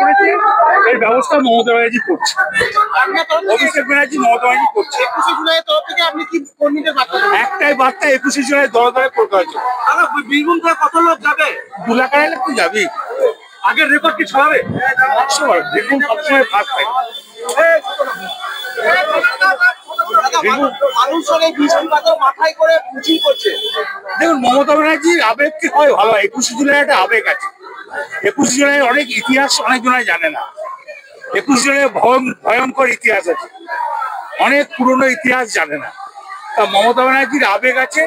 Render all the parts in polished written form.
করেছে এর ব্যবস্থা মমতা ব্যানার্জি করছে। অভিষেক ব্যানার্জি মমতা ব্যানার্জি করছে। 21শে জুলাইয়ের তরফ থেকে আপনি কি কর্মীদের বার্তা দেবেন? একটাই বার্তা, 21শে জুলাই দলে দলে প্রকাশ। বীরভূম থেকে কত লোক যাবে? 2 লাখ আড়াই লাখ তো যাবেই। আগের রেকর্ড কি ছড়াবে? 100বার বীরভূম সবসময় ফার্স্ট থাকে। মাথায় করে মিছিল করছে। দেখুন, মমতা ব্যানার্জির আবেগ কি হয় ভালো, 21শে জুলাই একটা আবেগ আছে। 21শে জুলাই অনেক ইতিহাস অনেকজনাই জানে না। 21শে জুলাই ভয়ঙ্কর ইতিহাস আছে, অনেক পুরনো ইতিহাস জানে না। তা মমতা ব্যানার্জির আবেগ আছে,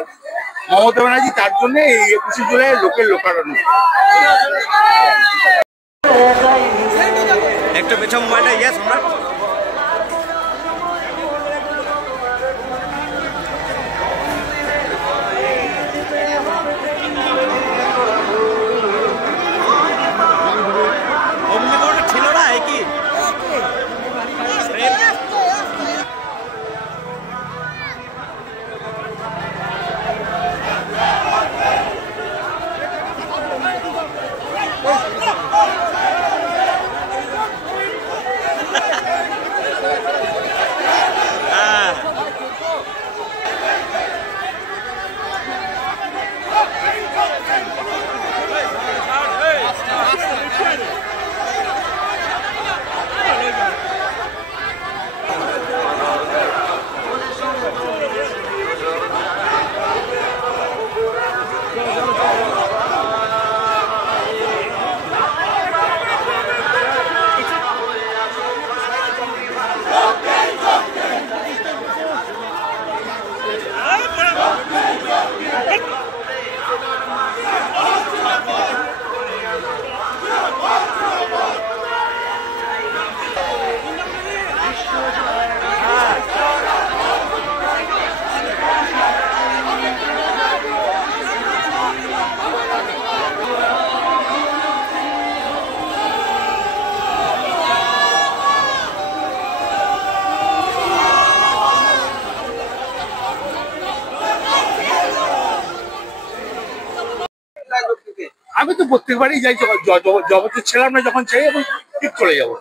মমতা ব্যানার্জি তার জন্য এই 21শে জুলাই লোকের লোকারণ্য। একটু পেছন মোবাইলটা ইয়ে সম্রাট। ছিল না কি আমি তো প্রত্যেকবারই যাই, জগতে ছিলাম না যখন চাই, এখন ঠিক চলে যাবো।